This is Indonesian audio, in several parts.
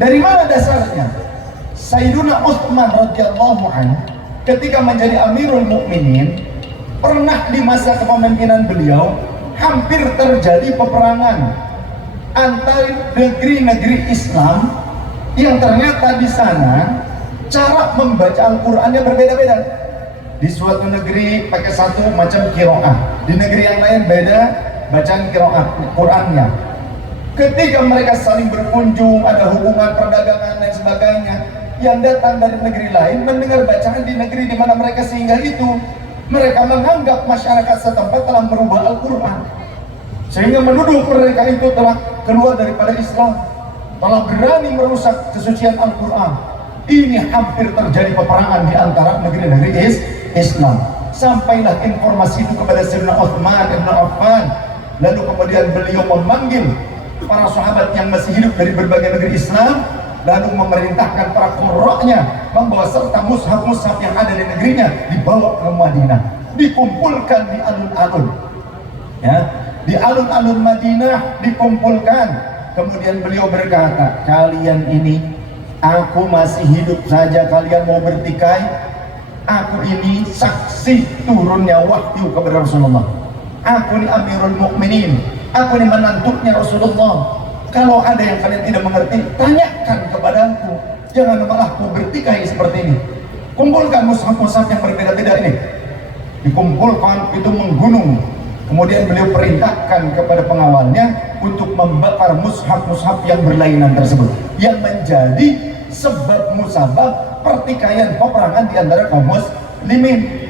Dari mana dasarnya? Sayyiduna Utsman radhiyallahu anhu ketika menjadi Amirul Mukminin, pernah di masa kepemimpinan beliau hampir terjadi peperangan antar negeri-negeri Islam yang ternyata di sana cara membaca Al-Qur'annya berbeda-beda. Di suatu negeri pakai satu macam qiraah, di negeri yang lain beda bacaan qiraah Qur'annya. Ketika mereka saling berkunjung, ada hubungan perdagangan dan sebagainya, yang datang dari negeri lain mendengar bacaan di negeri di mana mereka singgah itu, mereka menganggap masyarakat setempat telah merubah Al-Qur'an, sehingga menuduh mereka itu telah keluar daripada Islam, telah berani merusak kesucian Al-Qur'an. Ini hampir terjadi peperangan di antara negeri-negeri Islam. Sampailah informasi itu kepada Sayyidina Utsman bin Affan. Lalu kemudian beliau memanggil para sahabat yang masih hidup dari berbagai negeri Islam, lalu memerintahkan para qurra'nya membawa serta mushaf-mushaf yang ada di negerinya dibawa ke Madinah, dikumpulkan di alun-alun, ya, di alun-alun Madinah dikumpulkan. Kemudian beliau berkata, kalian ini, aku masih hidup saja kalian mau bertikai? Aku ini saksi turunnya wahyu kepada Rasulullah. Aku ini Amirul Mukminin, aku ini menantunya Rasulullah. Kalau ada yang kalian tidak mengerti, tanyakan kepadaku. Jangan malah aku bertikai seperti ini. Kumpulkan mushaf-mushaf yang berbeda-beda ini. Dikumpulkan, itu menggunung. Kemudian beliau perintahkan kepada pengawalnya untuk membakar mushaf-mushaf yang berlainan tersebut, yang menjadi sebab musabab pertikaian peperangan di antara kaum muslimin.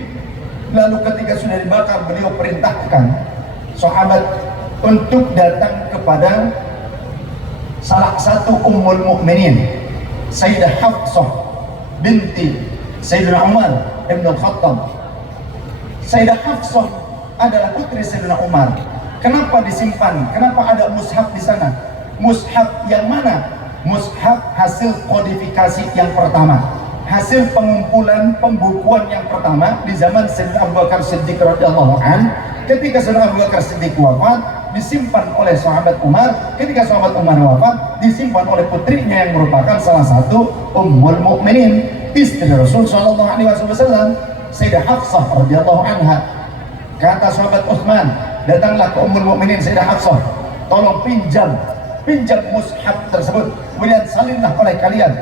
Lalu ketika sudah dibakar, beliau perintahkan sahabat untuk datang kepada salah satu ummul mukminin, Sayyidah Hafsah binti Sayyidina Umar ibn al-Khattab. Sayyidah Hafsah adalah putri Sayyidina Umar. Kenapa disimpan? Kenapa ada mushaf di sana? Mushaf yang mana? Mushaf hasil kodifikasi yang pertama, hasil pengumpulan pembukuan yang pertama di zaman Sayyidina Abu Bakar Siddiq radhiyallahu an. Ketika Sayyidina Abu Bakar Siddiq wafat, disimpan oleh sahabat Umar. Ketika sahabat Umar wafat, disimpan oleh putrinya yang merupakan salah satu ummul mukminin, istri Rasul sallallahu alaihi wasallam, Sayyidah Hafsah radhiyallahu anha. Kata sahabat Utsman, datanglah ke ummul mukminin Sayyidah Hafsah, tolong pinjam mushaf tersebut, kemudian salinlah oleh kalian.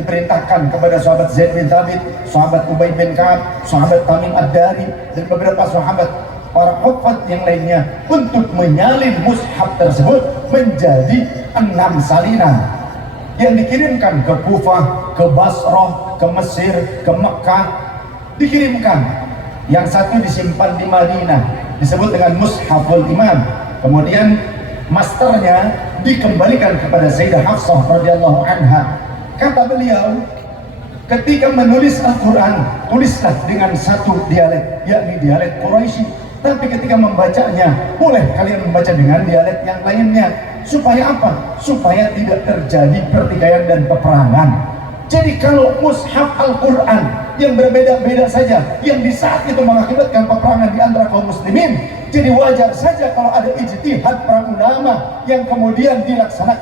Diperintahkan kepada sahabat Zaid bin Thabit, sahabat Ubay bin Ka'ab, sahabat Tamim ad-Dari, dan beberapa sahabat para hufaz yang lainnya untuk menyalin mushaf tersebut menjadi 6 salinan yang dikirimkan ke Kufah, ke Basrah, ke Mesir, ke Mekkah, dikirimkan. Yang satu disimpan di Madinah, disebut dengan Mushaful Imam. Kemudian masternya dikembalikan kepada Sayyidah Hafsah radhiyallahu anha. Kata beliau, ketika menulis Al-Quran, tulislah dengan satu dialek, yakni dialek Quraisy. Tapi ketika membacanya, boleh kalian membaca dengan dialek yang lainnya. Supaya apa? Supaya tidak terjadi pertikaian dan peperangan. Jadi kalau mushaf Al-Quran yang berbeda-beda saja, yang di saat itu mengakibatkan peperangan di antara kaum muslimin, jadi wajar saja kalau ada ijtihad para ulama yang kemudian dilaksanakan